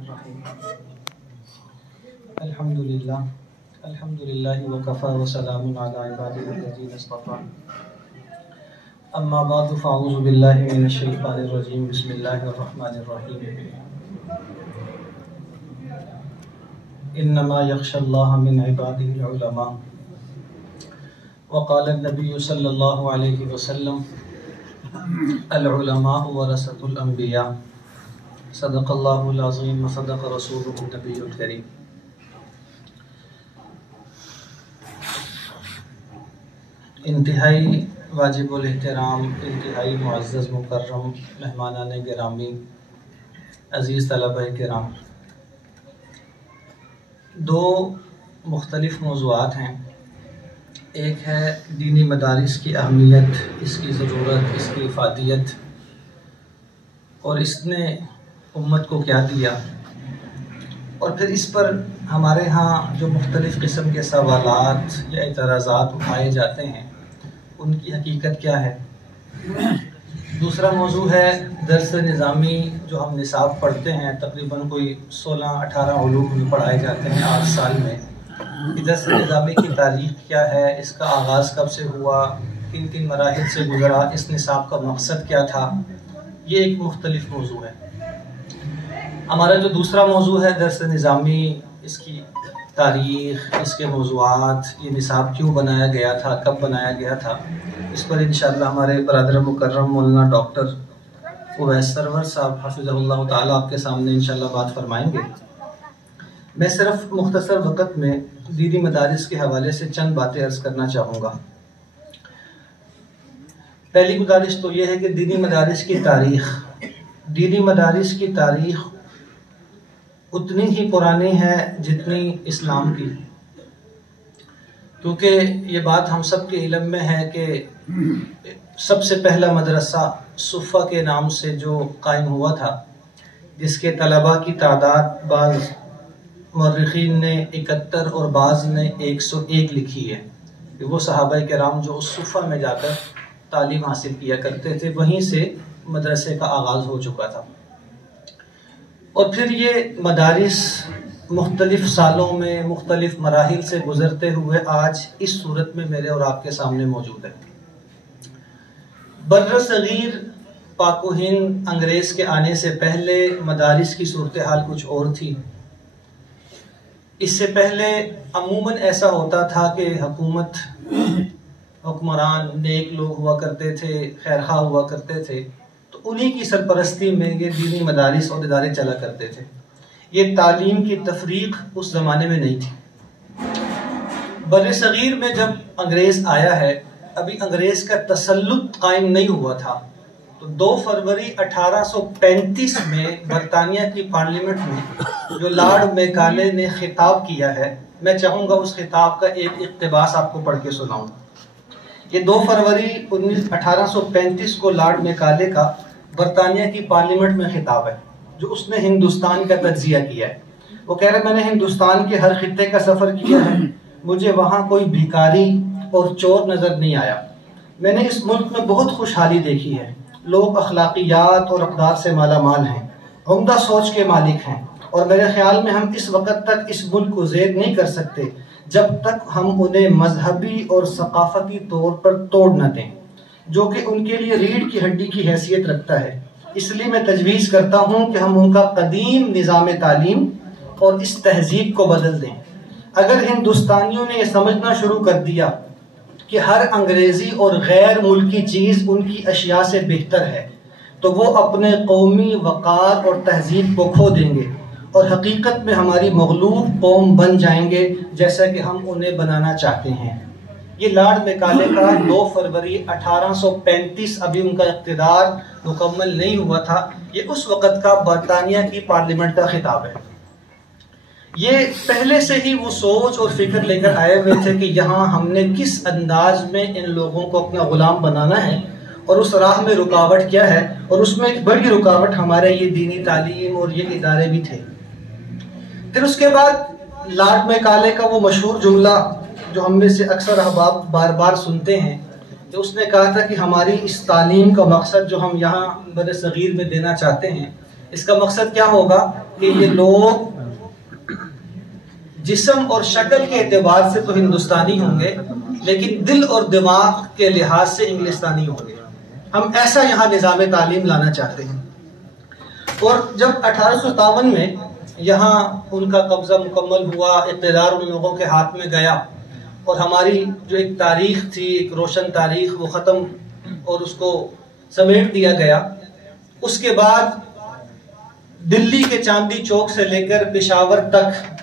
الرحیم الحمدللہ وکفی وسلام علی عبادہ الذین اصطفی اما بعد فاعوذ باللہ من الشیطان الرجیم بسم اللہ الرحمن الرحیم انما یخشی اللہ من عبادہ العلماء وقال النبی صلی اللہ علیہ وسلم العلماء ورثۃ الانبیاء صدق اللہ العظیم وصدق رسولہ النبی الکریم۔ انتہائی واجب الاحترام، انتہائی معزز مکرم مہمانان گرامی، عزیز طلبہ کرام، دو مختلف موضوعات ہیں۔ ایک ہے دینی مدارس کی اہمیت، اس کی ضرورت، اس کی افادیت، اور اس نے امت کو کیا دیا، اور پھر اس پر ہمارے ہاں جو مختلف قسم کے سوالات یا اعتراضات اٹھائے جاتے ہیں ان کی حقیقت کیا ہے۔ دوسرا موضوع ہے درس نظامی جو ہم نصاب پڑھتے ہیں، تقریباً کوئی 16-18 علوم میں پڑھائے جاتے ہیں 8 سال میں۔ درس نظامی کی تاریخ کیا ہے، اس کا آغاز کب سے ہوا، کن کن مراحل سے گزرا، اس نصاب کا مقصد کیا تھا، یہ ایک مختلف موضوع ہے۔ ہمارا جو دوسرا موضوع ہے درس نظامی، اس کی تاریخ، اس کے موضوعات، یہ نصاب کیوں بنایا گیا تھا، کب بنایا گیا تھا، اس پر انشاءاللہ ہمارے برادر مکرم مولانا ڈاکٹر اویس سرور صاحب حفظہ اللہ تعالیٰ آپ کے سامنے انشاءاللہ بات فرمائیں گے۔ میں صرف مختصر وقت میں دینی مدارس کے حوالے سے چند باتیں عرض کرنا چاہوں گا۔ پہلی گزارش تو یہ ہے کہ دینی مدارس کی تاریخ اتنی ہی پرانی ہے جتنی اسلام کی، کیونکہ یہ بات ہم سب کے علم میں ہے کہ سب سے پہلا مدرسہ صفہ کے نام سے جو قائم ہوا تھا، جس کے طلباء کی تعداد بعض مورخین نے 71 اور بعض نے 101 لکھی ہے، کہ وہ صحابہ کرام جو اس صفہ میں جا کر تعلیم حاصل کیا کرتے تھے، وہیں سے مدرسے کا آغاز ہو چکا تھا۔ اور پھر یہ مدارس مختلف سالوں میں مختلف مراحل سے گزرتے ہوئے آج اس صورت میں میرے اور آپ کے سامنے موجود ہے۔ بر صغیر پاک و ہند انگریز کے آنے سے پہلے مدارس کی صورتحال کچھ اور تھی۔ اس سے پہلے عموماً ایسا ہوتا تھا کہ حکمران نیک لوگ ہوا کرتے تھے، خیرخواہ ہوا کرتے تھے، تو انہی کی سرپرستی میں یہ دینی مدارس اور ادارے چلا کرتے تھے۔ یہ تعلیم کی تفریق اس زمانے میں نہیں تھی۔ بر صغیر میں جب انگریز آیا ہے، ابھی انگریز کا تسلط قائم نہیں ہوا تھا، تو 2 فروری 1835 میں برطانیہ کی پارلیمنٹ میں جو لارڈ میکالے نے خطاب کیا ہے، میں چاہوں گا اس خطاب کا ایک اقتباس آپ کو پڑھ کے سناؤں۔ یہ 2 فروری 1835 کو لارڈ میکالے کا برطانیہ کی پارلیمنٹ میں خطاب ہے، جو اس نے ہندوستان کا تجزیہ کیا ہے۔ وہ کہہ رہے میں نے ہندوستان کے ہر خطے کا سفر کیا ہے، مجھے وہاں کوئی بھیکاری اور چور نظر نہیں آیا۔ میں نے اس ملک میں بہت خوشحالی دیکھی ہے، لوگ اخلاقیات اور اقدار سے مالا مال ہیں، عمدہ سوچ کے مالک ہیں، اور میرے خیال میں ہم اس وقت تک اس ملک کو زیر نہیں کر سکتے جب تک ہم انہیں مذہبی اور ثقافتی طور پر توڑ نہ دیں، جو کہ ان کے لیے ریڑھ کی ہڈی کی حیثیت رکھتا ہے۔ اس لیے میں تجویز کرتا ہوں کہ ہم ان کا قدیم نظام تعلیم اور اس تہذیب کو بدل دیں۔ اگر ہندوستانیوں نے یہ سمجھنا شروع کر دیا کہ ہر انگریزی اور غیر ملکی چیز ان کی اشیاء سے بہتر ہے، تو وہ اپنے قومی وقار اور تہذیب کو کھو دیں گے اور حقیقت میں ہماری مغلوب قوم بن جائیں گے، جیسا کہ ہم انہیں بنانا چاہتے ہیں۔ یہ لارڈ میکالے کا 2 فروری 1835، ابھی ان کا اقتدار مکمل نہیں ہوا تھا، یہ اس وقت کا برطانیہ کی پارلیمنٹ کا خطاب ہے۔ یہ پہلے سے ہی وہ سوچ اور فکر لے کر آئے ہوئے تھے کہ یہاں ہم نے کس انداز میں ان لوگوں کو اپنا غلام بنانا ہے، اور اس راہ میں رکاوٹ کیا ہے، اور اس میں ایک بڑی رکاوٹ ہمارے یہ دینی تعلیم اور یہ ادارے بھی تھے۔ پھر اس کے بعد لارڈ میکالے کا وہ مشہور جملہ جو ہم میں سے اکثر احباب بار بار سنتے ہیں، کہ اس نے کہا تھا کہ ہماری اس تعلیم کا مقصد جو ہم یہاں بر صغیر میں دینا چاہتے ہیں، اس کا مقصد کیا ہوگا کہ یہ لوگ جسم اور شکل کے اعتبار سے تو ہندوستانی ہوں گے لیکن دل اور دماغ کے لحاظ سے انگلستانی ہوں گے. ہم ایسا یہاں نظام تعلیم لانا چاہتے ہیں. اور جب 1857 میں یہاں ان کا قبضہ مکمل ہوا، اقتدار ان لوگوں کے ہاتھ میں گیا اور ہماری جو ایک تاریخ تھی، ایک روشن تاریخ، وہ ختم اور اس کو سمیٹ دیا گیا. اس کے بعد دلی کے چاندی چوک سے لے کر پشاور تک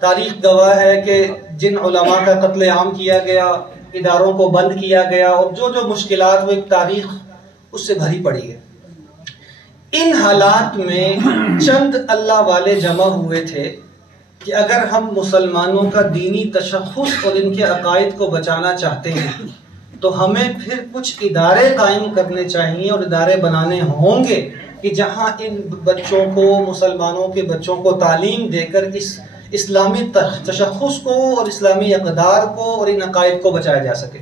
تاریخ گواہ ہے کہ جن علماء کا قتل عام کیا گیا، اداروں کو بند کیا گیا اور جو جو مشکلات، وہ ایک تاریخ اس سے بھری پڑی ہے. ان حالات میں چند اللہ والے جمع ہوئے تھے کہ اگر ہم مسلمانوں کا دینی تشخص اور ان کے عقائد کو بچانا چاہتے ہیں تو ہمیں پھر کچھ ادارے قائم کرنے چاہیے اور ادارے بنانے ہوں گے کہ جہاں ان بچوں کو، مسلمانوں کے بچوں کو تعلیم دے کر اس اسلامی تشخص کو اور اسلامی اقدار کو اور ان عقائد کو بچایا جا سکے.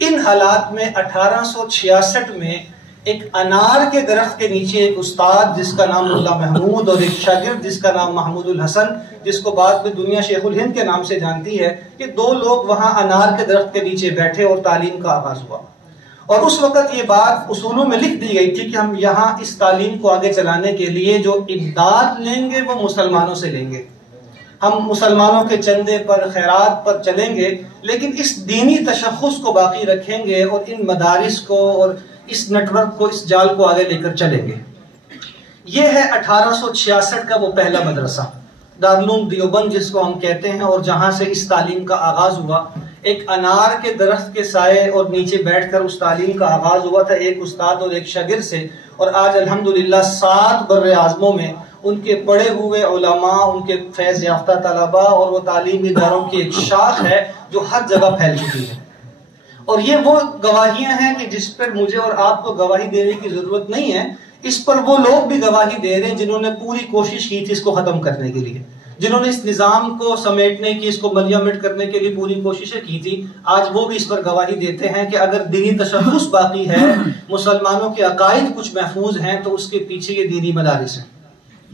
ان حالات میں 1866 میں ایک انار کے درخت کے نیچے ایک استاد جس کا نام ملا محمود اور ایک شاگرد جس کا نام محمود الحسن، جس کو بعد میں دنیا شیخ الہند کے نام سے جانتی ہے، یہ دو لوگ وہاں انار کے درخت کے نیچے بیٹھے اور تعلیم کا آغاز ہوا. اور اس وقت یہ بات اصولوں میں لکھ دی گئی تھی کہ ہم یہاں اس تعلیم کو آگے چلانے کے لیے جو امداد لیں گے وہ مسلمانوں سے لیں گے. ہم مسلمانوں کے چندے پر، خیرات پر چلیں گے، لیکن اس دینی تشخص کو باقی رکھیں گے اور ان مدارس کو اور اس نیٹ ورک کو، اس جال کو آگے لے کر چلیں گے. یہ ہے 1866 کا وہ پہلا مدرسہ، دارالعلوم دیوبند جس کو ہم کہتے ہیں، اور جہاں سے اس تعلیم کا آغاز ہوا. ایک انار کے درخت کے سائے اور نیچے بیٹھ کر اس تعلیم کا آغاز ہوا تھا، ایک استاد اور ایک شاگرد سے. اور آج الحمدللہ 7 بر اعظموں میں ان کے پڑھے ہوئے علماء، ان کے فیض یافتہ طلباء اور وہ تعلیمی اداروں کی ایک شاخ ہے جو ہر جگہ پھیل چکی ہے. اور یہ وہ گواہیاں ہیں کہ جس پر مجھے اور آپ کو گواہی دینے کی ضرورت نہیں ہے. اس پر وہ لوگ بھی گواہی دے رہے ہیں جنہوں نے پوری کوشش کی تھی اس کو ختم کرنے کے لیے، جنہوں نے اس نظام کو سمیٹنے کی، اس کو ملیامٹ کرنے کے لیے پوری کوششیں کی تھی. آج وہ بھی اس پر گواہی دیتے ہیں کہ اگر دینی تشخص باقی ہے، مسلمانوں کے عقائد کچھ محفوظ ہیں، تو اس کے پیچھے یہ دینی مدارس ہیں،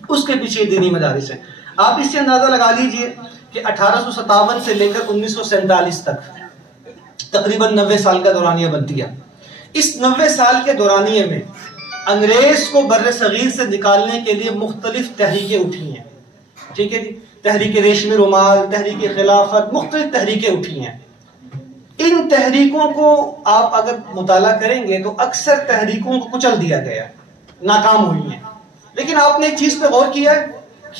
اس کے پیچھے یہ دینی مدارس ہیں. آپ اس سے اندازہ لگا لیجئے کہ 1857 سے لے کر 1947 تک تقریباً 90 سال کا دورانیہ بنتی ہے. اس 90 سال کے دورانیے میں انگریز کو بر صغیر سے نکالنے کے لیے مختلف تحریکیں اٹھی ہیں. ٹھیک ہے جی، تحریک ریشمی رومال، تحریک خلافت، مختلف تحریکیں اٹھی ہیں. ان تحریکوں کو آپ اگر مطالعہ کریں گے تو اکثر تحریکوں کو کچل دیا گیا، ناکام ہوئی ہیں. لیکن آپ نے ایک چیز پہ غور کیا ہے،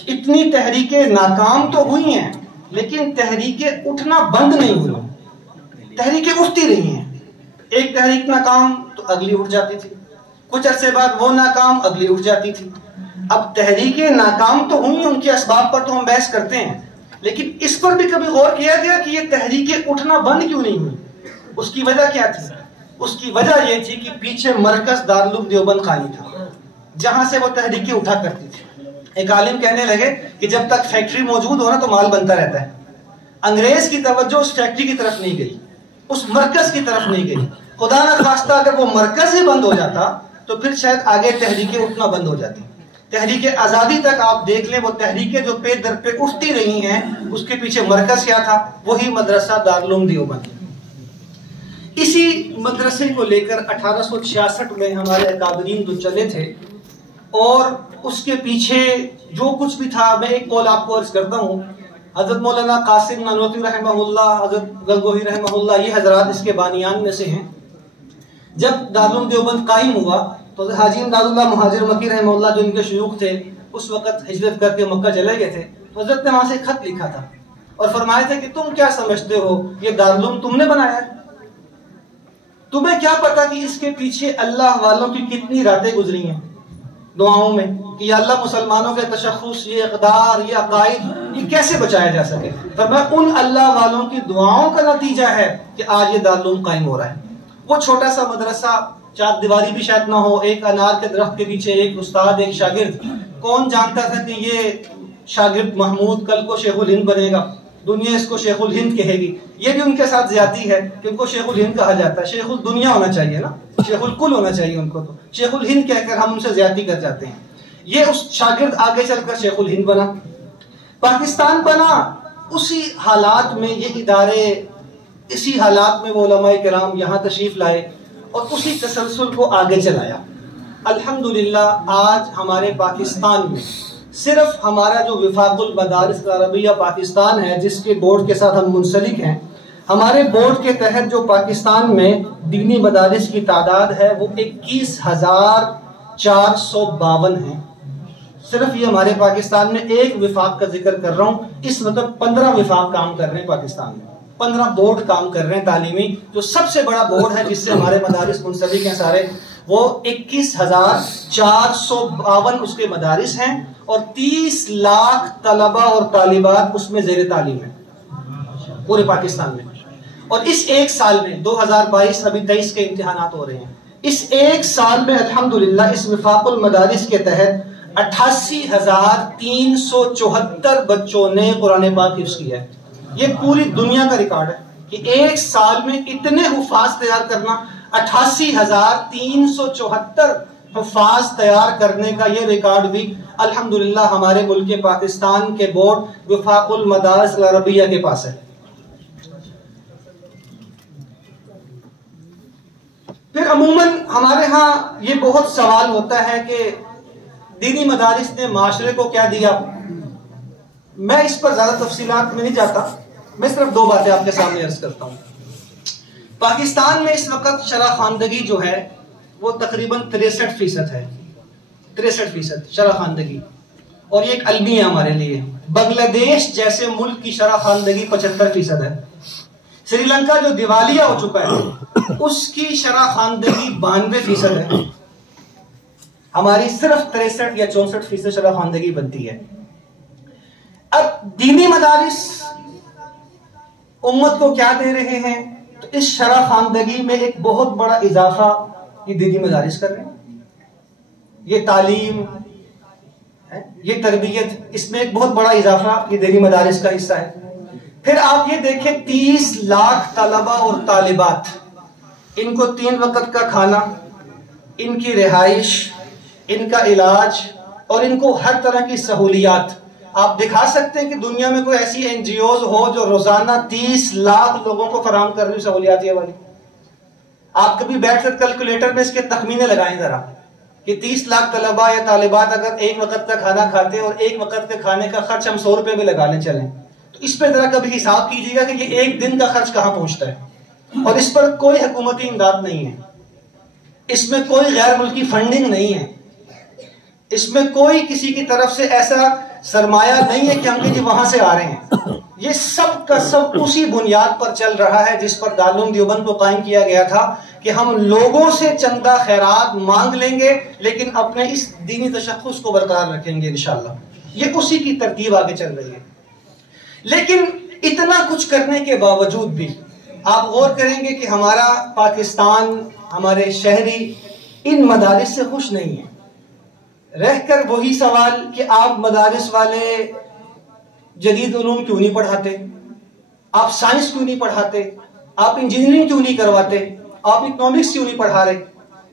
اتنی تحریکیں ناکام تو ہوئی ہیں لیکن تحریکیں اٹھنا بند نہیں ہوئی، تحریکیں اٹھتی رہی ہیں. ایک تحریک ناکام تو اگلی اٹھ جاتی تھی، کچھ عرصے بعد وہ ناکام، اگلی اٹھ جاتی تھی. اب تحریکیں ناکام تو ہوئی، ان کے اسباب پر تو ہم بحث کرتے ہیں، لیکن اس پر بھی کبھی غور کیا گیا کہ یہ تحریکیں اٹھنا بند کیوں نہیں ہوئی؟ اس کی وجہ کیا تھی؟ اس کی وجہ یہ تھی کہ پیچھے مرکز دارالعلوم دیوبند قائم تھا جہاں سے وہ تحریکیں اٹھا کرتی تھی. ایک عالم کہنے لگے کہ جب تک فیکٹری موجود ہو نا تو مال بنتا رہتا ہے. انگریز کی توجہ اس فیکٹری کی طرف نہیں گئی، اس مرکز کی طرف نہیں گئی. خدا نہ خواستہ اگر وہ مرکز ہی بند ہو جاتا تو پھر شاید آگے تحریکیں اٹھنا بند ہو جاتی. تحریک آزادی تک آپ دیکھ لیں، وہ تحریکیں جو پہ در پہ اٹھتی رہی ہیں، اس کے پیچھے مرکز کیا تھا؟ وہی مدرسہ دارالعلوم دیوبند. اسی مدرسے کو لے کر 1866 میں ہمارے اکابرین جو چلے تھے، اور اس کے پیچھے جو کچھ بھی تھا، میں ایک قول آپ کو عرض کرتا ہوں. حضرت مولانا قاسم نانوتوی رحمہ اللہ، حضرت گنگوہی رحمہ اللہ، یہ حضرات اس کے بانیان میں سے ہیں. جب دارالعلوم دیوبند قائم ہوا تو حاجی امداد اللہ مہاجر مکی رحمہ اللہ جو ان کے شیوخ تھے، اس وقت ہجرت کر کے مکہ چلے گئے تھے. حضرت نے وہاں سے خط لکھا تھا اور فرمایا تھا کہ تم کیا سمجھتے ہو یہ دارالعلوم تم نے بنایا ہے؟ تمہیں کیا پتا کہ اس کے پیچھے اللہ والوں کی کتنی راتیں گزری ہیں دعاؤں میں کہ یا اللہ مسلمانوں کے تشخص، یہ اقدار، یہ عقائد، یہ کیسے بچایا جا سکے. فرمایا ان اللہ والوں کی دعاؤں کا نتیجہ ہے کہ آج یہ دارالعلوم قائم ہو رہا ہے. وہ چھوٹا سا مدرسہ، 4 دیواری بھی شاید نہ ہو، ایک انار کے درخت کے پیچھے ایک استاد، ایک شاگرد. کون جانتا تھا کہ یہ شاگرد محمود کل کو شیخ الہند بنے گا، دنیا اس کو شیخ الہند کہے گی. یہ بھی ان کے ساتھ زیادتی ہے کہ ان کو شیخ الہند کہا جاتا ہے. شیخ الدنیا ہونا چاہیے نا، شیخ الکل ہونا چاہیے ان کو، تو شیخ الہند کہہ کر ہم ان سے زیادتی کر جاتے ہیں. یہ اس شاگرد آگے چل کر شیخ الہند بنا، پاکستان بنا، اسی حالات میں یہ ادارے، اسی حالات میں وہ علماء کرام یہاں تشریف لائے اور اسی تسلسل کو آگے چلایا۔ الحمدللہ آج ہمارے پاکستان میں صرف ہمارا جو وفاق المدارس العربیہ پاکستان ہے، جس کے بورڈ کے ساتھ ہم منسلک ہیں، ہمارے بورڈ کے تحت جو پاکستان میں دینی مدارس کی تعداد ہے وہ 21,452 ہے۔ صرف یہ ہمارے پاکستان میں ایک وفاق کا ذکر کر رہا ہوں، اس وقت 15 وفاق کام کر رہے ہیں پاکستان میں، 15 بورڈ کام کر رہے ہیں تعلیمی۔ جو سب سے بڑا بورڈ ہے جس سے ہمارے مدارس منسلک ہیں سارے، وہ 21,452 اس کے مدارس ہیں اور 30 لاکھ طلبہ اور طالبات اس میں زیر تعلیم ہیں پورے پاکستان میں۔ اور اس ایک سال میں 2022 ابھی 23 کے امتحانات ہو رہے ہیں، اس ایک سال میں الحمدللہ اس وفاق المدارس کے تحت 88,374 بچوں نے قرآن پاک حفظ کیا ہے۔ یہ پوری دنیا کا ریکارڈ ہے کہ ایک سال میں اتنے حفاظ تیار کرنا، 88,374 حفاظ تیار کرنے کا یہ ریکارڈ بھی الحمدللہ ہمارے ملک پاکستان کے بورڈ وفاق المدارس العربیہ کے پاس ہے۔ پھر عموماً ہمارے ہاں یہ بہت سوال ہوتا ہے کہ دینی مدارس نے معاشرے کو کیا دیا۔ میں اس پر زیادہ تفصیلات میں نہیں جاتا، میں صرف 2 باتیں آپ کے سامنے عرض کرتا ہوں۔ پاکستان میں اس وقت شرح خواندگی جو ہے وہ تقریباً 63% ہے، 63% شرح خواندگی، اور یہ ایک المی ہے ہمارے لیے۔ بنگلہ دیش جیسے ملک کی شرح خواندگی 75% ہے۔ سری لنکا جو دیوالیہ ہو چکا ہے اس کی شرح خواندگی 92% ہے، ہماری صرف 63 یا 64% شرح خواندگی بنتی ہے۔ اب دینی مدارس امت کو کیا دے رہے ہیں؟ تو اس شرح خواندگی میں ایک بہت بڑا اضافہ یہ دینی مدارس کر رہے ہیں۔ یہ تعلیم، یہ تربیت، اس میں ایک بہت بڑا اضافہ یہ دینی مدارس کا حصہ ہے۔ پھر آپ یہ دیکھیں 30 لاکھ طلبہ اور طالبات، ان کو 3 وقت کا کھانا، ان کی رہائش، ان کا علاج اور ان کو ہر طرح کی سہولیات۔ آپ دکھا سکتے ہیں کہ دنیا میں کوئی ایسی NGOز ہو جو روزانہ 30 لاکھ لوگوں کو فراہم کر رہی سہولیات یہ والی؟ آپ کبھی بیٹھ کر کیلکولیٹر میں اس کے تخمینے لگائیں ذرا کہ 30 لاکھ طلبہ یا طالبات اگر ایک وقت کا کھانا کھاتے اور ایک وقت کے کھانے کا خرچ ہم 100 روپے بھی لگا لیں چلیں، تو اس پہ ذرا کبھی حساب کیجیے گا کہ یہ ایک دن کا خرچ کہاں پہنچتا ہے۔ اور اس پر کوئی حکومتی امداد نہیں ہے، اس میں کوئی غیر ملکی فنڈنگ نہیں ہے، اس میں کوئی کسی کی طرف سے ایسا سرمایہ نہیں ہے کہ ہم کہ وہاں سے آ رہے ہیں۔ یہ سب کا سب اسی بنیاد پر چل رہا ہے جس پر دارالعلوم دیوبند کو قائم کیا گیا تھا کہ ہم لوگوں سے چندہ خیرات مانگ لیں گے لیکن اپنے اس دینی تشخص کو برقرار رکھیں گے انشاءاللہ۔ یہ اسی کی ترتیب آگے چل رہی ہے۔ لیکن اتنا کچھ کرنے کے باوجود بھی آپ غور کریں گے کہ ہمارا پاکستان، ہمارے شہری ان مدارس سے خوش نہیں ہیں۔ رہ کر وہی سوال کہ آپ مدارس والے جدید علوم کیوں نہیں پڑھاتے، آپ سائنس کیوں نہیں پڑھاتے، آپ انجینئرنگ کیوں نہیں کرواتے، آپ اکنامکس کیوں نہیں پڑھا رہے؟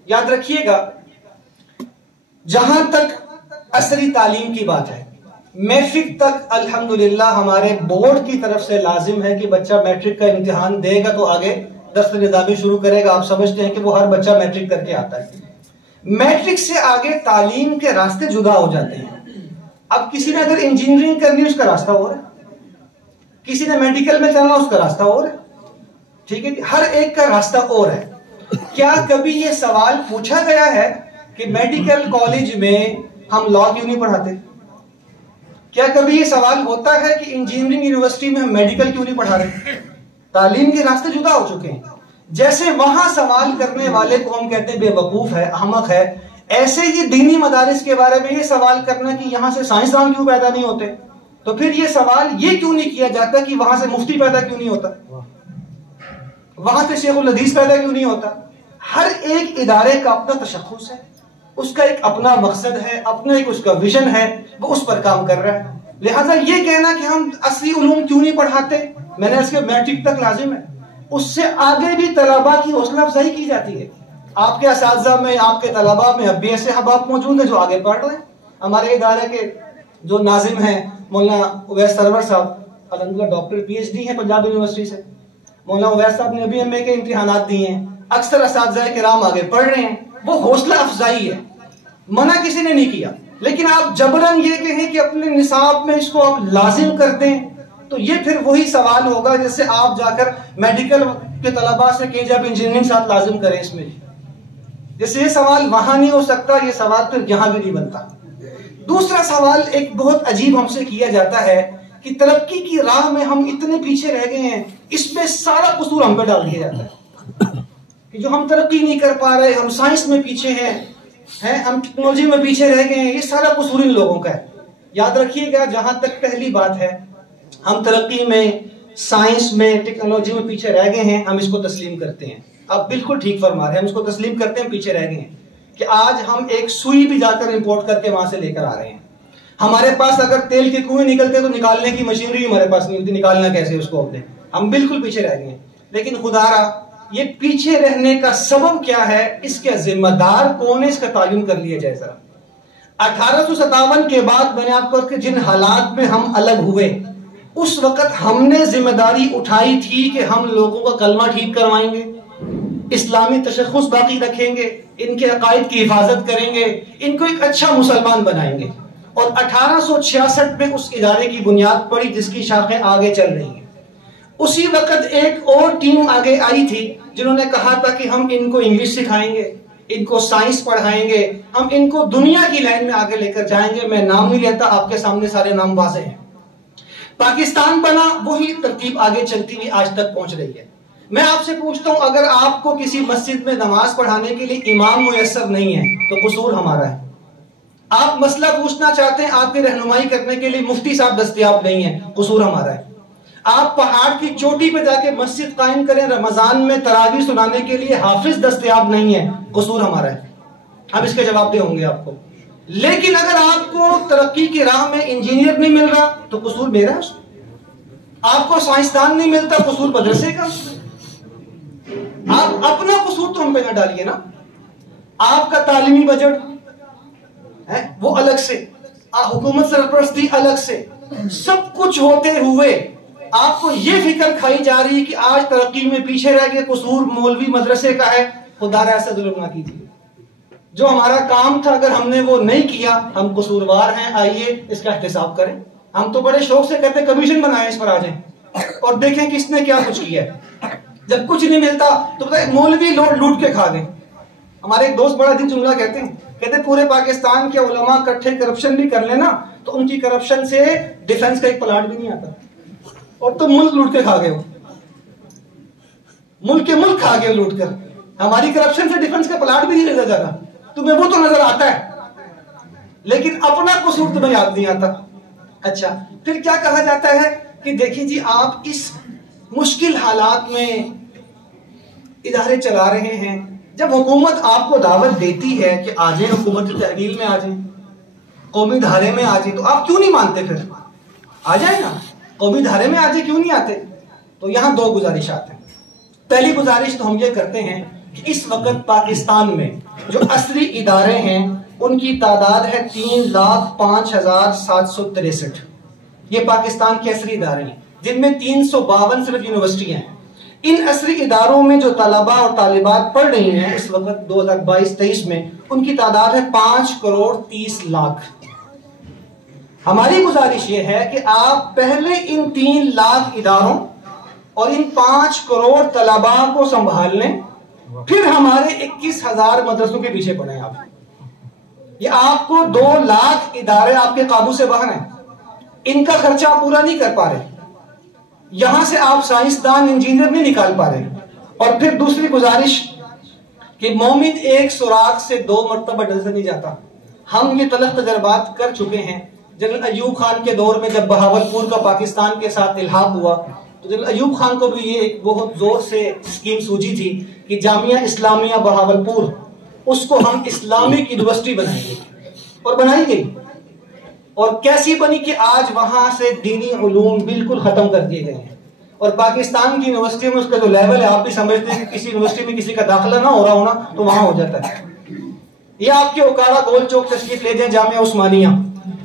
یاد رکھیے گا، جہاں تک عصری تعلیم کی بات ہے، میٹرک تک الحمدللہ ہمارے بورڈ کی طرف سے لازم ہے کہ بچہ میٹرک کا امتحان دے گا تو آگے درس نظامی شروع کرے گا۔ آپ سمجھتے ہیں کہ وہ ہر بچہ میٹرک کر کے آتا ہے۔ میٹرک سے آگے تعلیم کے راستے جدا ہو جاتے ہیں۔ اب کسی نے اگر انجینئرنگ کرنی اس کا راستہ اور ہے، کسی نے میڈیکل میں چلنا اس کا راستہ اور ہے، ٹھیک ہے، ہر ایک کا راستہ اور ہے۔ کیا کبھی یہ سوال پوچھا گیا ہے کہ میڈیکل کالج میں ہم لاء کیوں نہیں پڑھاتے؟ کیا کبھی یہ سوال ہوتا ہے کہ انجینئرنگ یونیورسٹی میں ہم میڈیکل کیوں نہیں پڑھا رہے؟ تعلیم کے راستے جدا ہو چکے ہیں۔ جیسے وہاں سوال کرنے والے کو ہم کہتے ہیں بے وقوف ہے، احمق ہے، ایسے ہی دینی مدارس کے بارے میں یہ سوال کرنا کہ یہاں سے سائنسدان کیوں پیدا نہیں ہوتے، تو پھر یہ سوال یہ کیوں نہیں کیا جاتا کہ وہاں سے مفتی پیدا کیوں نہیں ہوتا، وہاں سے شیخ الحدیث پیدا کیوں نہیں ہوتا؟ ہر ایک ادارے کا اپنا تشخص ہے، اس کا ایک اپنا مقصد ہے، اپنا ایک اس کا ویژن ہے، وہ اس پر کام کر رہا ہے۔ لہٰذا یہ کہنا کہ ہم عصری علوم کیوں نہیں پڑھاتے، میں نے اس کے میٹرک تک لازم ہے، اس سے آگے بھی طلباء کی حوصلہ افزائی کی جاتی ہے۔ آپ کے اساتذہ میں، آپ کے طلباء میں اب بھی ایسے احباب موجود ہیں جو آگے پڑھ رہے ہیں، ہمارے ادارے کے جو ناظم ہیں مولانا اویس سرور صاحب، الحمدللہ ڈاکٹر PhD ہیں پنجاب یونیورسٹی سے. مولانا اویس صاحب نے ابھی MA کے امتحانات دیے ہیں. اکثر اساتذہ کرام آگے پڑھ رہے ہیں. وہ حوصلہ افزائی ہے، منع کسی نے نہیں کیا، لیکن آپ جبراً یہ کہیں کہ اپنے نصاب میں اس کو آپ لازم کر دیں تو یہ پھر وہی سوال ہوگا جیسے آپ جا کر میڈیکل کے طلباء سے کہیں جب انجینئرنگ ساتھ لازم کریں اس میں. جیسے یہ سوال وہاں نہیں ہو سکتا، یہ سوال پھر یہاں بھی نہیں بنتا. دوسرا سوال ایک بہت عجیب ہم سے کیا جاتا ہے کہ ترقی کی راہ میں ہم اتنے پیچھے رہ گئے ہیں، اس میں سارا قصور ہم پہ ڈال دیا جاتا ہے کہ جو ہم ترقی نہیں کر پا رہے، ہم سائنس میں پیچھے ہیں، ہم ٹیکنالوجی میں پیچھے رہ گئے ہیں، یہ سارا قصور ان لوگوں کا ہے. یاد رکھیے گا، جہاں تک پہلی بات ہے ہم ترقی میں، سائنس میں، ٹیکنالوجی میں پیچھے رہ گئے ہیں، ہم اس کو تسلیم کرتے ہیں. آپ بالکل ٹھیک فرما رہے ہیں، ہم اس کو تسلیم کرتے ہیں، پیچھے رہ گئے ہیں کہ آج ہم ایک سوئی بھی جا کر امپورٹ کر کے وہاں سے لے کر آ رہے ہیں. ہمارے پاس اگر تیل کے کنویں نکلتے تو نکالنے کی مشینری ہمارے پاس نہیں ہوتی، نکالنا کیسے اس کو اپنے. ہم بالکل پیچھے رہ گئے ہیں. لیکن خدا را یہ پیچھے رہنے کا سبب کیا ہے، اس کے ذمہ دار کون ہے، اس کا تعین کر لیا جائے ذرا. 1857 کے بعد میں نے آپ کو جن حالات میں ہم الگ ہوئے، اس وقت ہم نے ذمہ داری اٹھائی تھی کہ ہم لوگوں کا کلمہ ٹھیک کروائیں گے، اسلامی تشخص باقی رکھیں گے، ان کے عقائد کی حفاظت کریں گے، ان کو ایک اچھا مسلمان بنائیں گے. اور 1866 میں اس ادارے کی بنیاد پڑی جس کی شاخیں آگے چل رہی ہیں. اسی وقت ایک اور ٹیم آگے آئی تھی جنہوں نے کہا تھا کہ ہم ان کو انگلش سکھائیں گے، ان کو سائنس پڑھائیں گے، ہم ان کو دنیا کی لائن میں آگے لے کر جائیں گے. میں نام نہیں لیتا، آپ کے سامنے سارے نام واضح ہیں. پاکستان بنا، وہی ترتیب آگے چلتی ہوئی آج تک پہنچ رہی ہے. میں آپ سے پوچھتا ہوں، اگر آپ کو کسی مسجد میں نماز پڑھانے کے لیے امام میسر نہیں ہے تو قصور ہمارا ہے. آپ مسئلہ پوچھنا چاہتے ہیں، آپ کی رہنمائی کرنے کے لیے مفتی صاحب دستیاب نہیں ہے، قصور ہمارا ہے. آپ پہاڑ کی چوٹی پہ جا کے مسجد قائم کریں، رمضان میں تراویح سنانے کے لیے حافظ دستیاب نہیں ہے، قصور ہمارا ہے. اب اس کے جواب دے ہوں گے آپ کو. لیکن اگر آپ کو ترقی کی راہ میں انجینئر نہیں مل رہا تو قصور میرا ہے. آپ کو سائنسدان نہیں ملتا، قصور مدرسے کا. آپ اپنا قصور تو ہم پہ نہ ڈالیے نا. آپ کا تعلیمی بجٹ ہے وہ الگ سے، حکومت سرپرستی الگ سے، سب کچھ ہوتے ہوئے آپ کو یہ فکر کھائی جا رہی ہے کہ آج ترقی میں پیچھے رہ گئے، قصور مولوی مدرسے کا ہے. خدا را ایسا ظلم نہ کیجیے. جو ہمارا کام تھا اگر ہم نے وہ نہیں کیا، ہم قصوروار ہیں، آئیے اس کا احتساب کریں. ہم تو بڑے شوق سے کہتے ہیں کمیشن بنائیں، اس پر آ جائیں اور دیکھیں کس نے کیا کچھ کیا ہے. جب کچھ نہیں ملتا تو مولوی لوٹ کے کھا گئے. ہمارے ایک دوست بڑا دن جملہ کہتے ہیں پورے پاکستان کے علماء کٹھے کرپشن بھی کر لینا تو ان کی کرپشن سے ڈیفنس کا ایک پلاٹ بھی نہیں آتا، اور تم ملک لوٹ کے کھا گئے ہو. ملک کے ملک کھا گئے لوٹ کر. ہماری کرپشن سے ڈیفنس کا پلاٹ بھی نہیں لیتا جا رہا. تمہیں وہ تو نظر آتا ہے لیکن اپنا قصور تمہیں یاد نہیں آتا. اچھا، پھر کیا کہا جاتا ہے کہ دیکھیں جی آپ اس مشکل حالات میں ادارے چلا رہے ہیں. جب حکومت آپ کو دعوت دیتی ہے کہ آ جائیں حکومت تحویل میں، آ جائیں قومی دھارے میں، آ جائیں، تو آپ کیوں نہیں مانتے؟ پھر آ جائیں نا، قومی دھارے میں آ جائیں، کیوں نہیں آتے؟ تو یہاں دو گزارشات ہیں. پہلی گزارش تو ہم یہ کرتے ہیں کہ اس وقت پاکستان میں جو عصری ادارے ہیں ان کی تعداد ہے 3,05,763. یہ پاکستان کے عصری ادارے ہیں جن میں 352 صرف یونیورسٹیاں ہیں. ان عصری اداروں میں جو طلباء اور طالبات پڑھ رہی ہیں اس وقت 2022-23 میں، ان کی تعداد ہے 5,30,00,000. ہماری گزارش یہ ہے کہ آپ پہلے ان 3 لاکھ اداروں اور ان 5 کروڑ طلباء کو سنبھال لیں، پھر ہمارے 21,000 مدرسوں کے پیچھے پڑیں. آپ یہ آپ کو 2 لاکھ ادارے آپ کے قابو سے باہر ہیں، ان کا خرچہ آپ پورا نہیں کر پا رہے. یہاں سے آپ سائنسدان انجینئر نہیں نکال پا رہے. اور پھر دوسری گزارش کہ مومن ایک سوراخ سے 2 مرتبہ ڈر سے نہیں جاتا. ہم یہ تلخ تجربات کر چکے ہیں. جنرل ایوب خان کے دور میں جب بہاولپور کا پاکستان کے ساتھ الحاق ہوا تو جنرل ایوب خان کو بھی یہ ایک بہت زور سے اسکیم سوچی تھی کہ جامعہ اسلامیہ بہاولپور اس کو ہم اسلامک یونیورسٹی بنائیں گے، اور بنائی گئی. اور کیسی بنی کہ آج وہاں سے دینی علوم بالکل ختم کر دیے گئے ہیں. اور پاکستان کی یونیورسٹی میں اس کا جو لیول ہے، آپ بھی سمجھتے ہیں کہ کسی یونیورسٹی میں کسی کا داخلہ نہ ہو رہا ہونا تو وہاں ہو جاتا ہے. یہ آپ کے اوکارا گول چوک تشریف لے جائیں جامعہ عثمانیہ،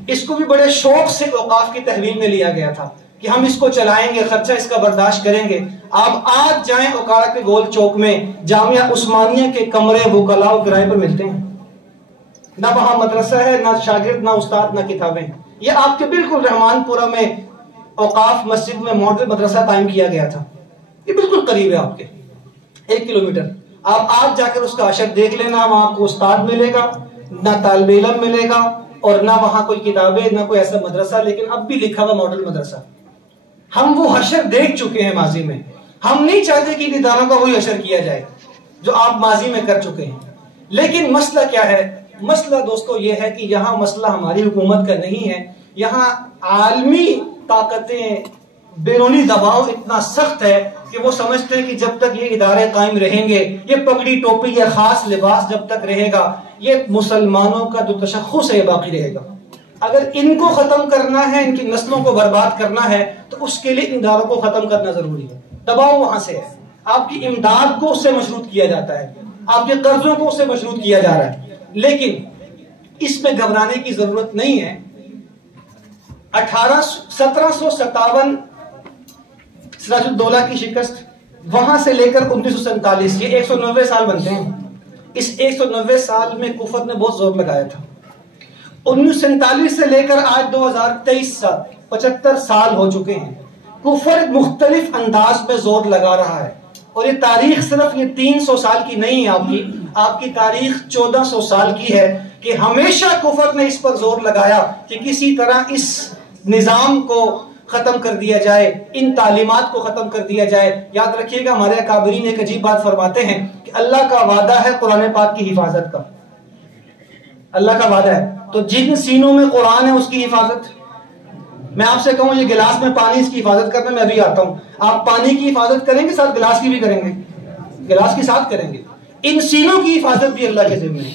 اس کو بھی بڑے شوق سے اوقاف کی تحویل میں لیا گیا تھا کہ ہم اس کو چلائیں گے، خرچہ اس کا برداشت کریں گے۔ آپ آج جائیں اوکارا کے گول چوک میں، جامعہ عثمانیہ کے کمرے وکلاء کرائے پر ملتے ہیں، نہ وہاں مدرسہ ہے، نہ شاگرد، نہ استاد، نہ کتابیں۔ یہ آپ کے بالکل رحمان پورہ میں اوقاف مسجد میں ماڈل مدرسہ قائم کیا گیا تھا، یہ بالکل قریب ہے آپ کے 1 کلومیٹر۔ آپ آج جا کر اس کا اشر دیکھ لینا، وہاں آپ کو استاد ملے گا، نہ طالب علم ملے گا، اور نہ وہاں کوئی کتابیں، نہ کوئی ایسا مدرسہ، لیکن اب بھی لکھا ہوا ماڈل مدرسہ۔ ہم وہ حشر دیکھ چکے ہیں ماضی میں، ہم نہیں چاہتے کہ ان اداروں کا وہی حشر کیا جائے جو آپ ماضی میں کر چکے ہیں۔ لیکن مسئلہ کیا ہے؟ مسئلہ دوستو یہ ہے کہ یہاں مسئلہ ہماری حکومت کا نہیں ہے، یہاں عالمی طاقتیں، بیرونی دباؤ اتنا سخت ہے کہ وہ سمجھتے ہیں کہ جب تک یہ ادارے قائم رہیں گے، یہ پگڑی ٹوپی، یہ خاص لباس جب تک رہے گا، یہ مسلمانوں کا جو تشخص ہے یہ باقی رہے گا۔ اگر ان کو ختم کرنا ہے، ان کی نسلوں کو برباد کرنا ہے، تو اس کے لیے ان اداروں کو ختم کرنا ضروری ہے۔ دباؤ وہاں سے ہے، آپ کی امداد کو اس سے مشروط کیا جاتا ہے، آپ کے قرضوں کو اس سے مشروط کیا جا رہا ہے، لیکن اس میں گھبرانے کی ضرورت نہیں ہے۔ 1757 سراج الدولہ کی شکست، وہاں سے لے کر 1947، یہ 190 سال بنتے ہیں۔ اس 190 سال میں کفر نے بہت زور لگایا تھا۔ 1947 سے لے کر آج 2023 سال، 75 سال ہو چکے ہیں، کفر مختلف انداز میں زور لگا رہا ہے، اور یہ تاریخ صرف یہ 300 سال کی نہیں ہے، آپ کی تاریخ 1400 سال کی ہے کہ ہمیشہ کفر نے اس پر زور لگایا کہ کسی طرح اس نظام کو ختم کر دیا جائے، ان تعلیمات کو ختم کر دیا جائے۔ یاد رکھیے گا، ہمارے اکابرین ایک عجیب بات فرماتے ہیں کہ اللہ کا وعدہ ہے قرآن پاک کی حفاظت کا، اللہ کا وعدہ ہے، تو جن سینوں میں قرآن ہے اس کی حفاظت۔ میں آپ سے کہوں یہ گلاس میں پانی، اس کی حفاظت کرنے میں ابھی آتا ہوں، آپ پانی کی حفاظت کریں گے ساتھ گلاس کی بھی کریں گے، گلاس کی ساتھ کریں گے۔ ان سینوں کی حفاظت بھی اللہ کے ذمہ ہے،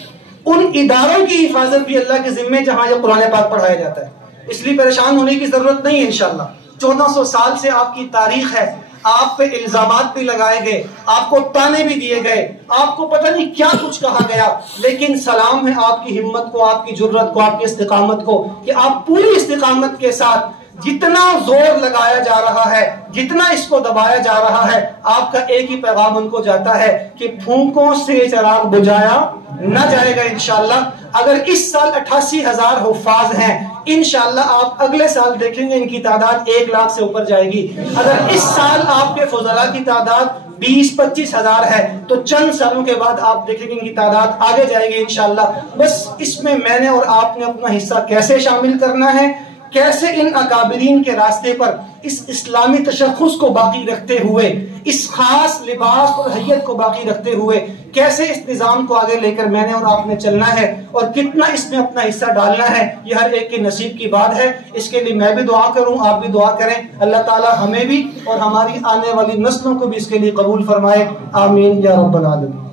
ان اداروں کی حفاظت بھی اللہ کے ذمہ جہاں یہ قرآن پاک پڑھایا جاتا ہے، اس لیے پریشان ہونے کی ضرورت نہیں ہے انشاءاللہ۔ 1400 سال سے آپ کی تاریخ ہے، آپ پہ الزامات بھی لگائے گئے، آپ کو تانے بھی دیے گئے، آپ کو پتہ نہیں کیا کچھ کہا گیا، لیکن سلام ہے آپ کی ہمت کو، آپ کی جرت کو، آپ کی استقامت کو، کہ آپ پوری استقامت کے ساتھ جتنا زور لگایا جا رہا ہے، جتنا اس کو دبایا جا رہا ہے، آپ کا ایک ہی پیغام ان کو جاتا ہے کہ پھونکوں سے چراغ بجھایا نہ جائے گا انشاءاللہ۔ اگر اس سال 88,000 حفاظ ہیں، انشاءاللہ آپ اگلے سال دیکھیں گے ان کی تعداد 1 لاکھ سے اوپر جائے گی۔ اگر اس سال آپ کے فضلاء کی تعداد 20-25 ہزار ہے، تو چند سالوں کے بعد آپ دیکھیں گے ان کی تعداد آگے جائے گی انشاءاللہ۔ بس اس میں میں نے اور آپ نے اپنا حصہ کیسے شامل کرنا ہے، کیسے ان اکابرین کے راستے پر اس اسلامی تشخص کو باقی رکھتے ہوئے، اس خاص لباس اور حیت کو باقی رکھتے ہوئے کیسے اس نظام کو آگے لے کر میں نے اور آپ نے چلنا ہے، اور کتنا اس میں اپنا حصہ ڈالنا ہے، یہ ہر ایک کے نصیب کی بات ہے۔ اس کے لیے میں بھی دعا کروں، آپ بھی دعا کریں، اللہ تعالی ہمیں بھی اور ہماری آنے والی نسلوں کو بھی اس کے لیے قبول فرمائے، آمین یا رب العالمین۔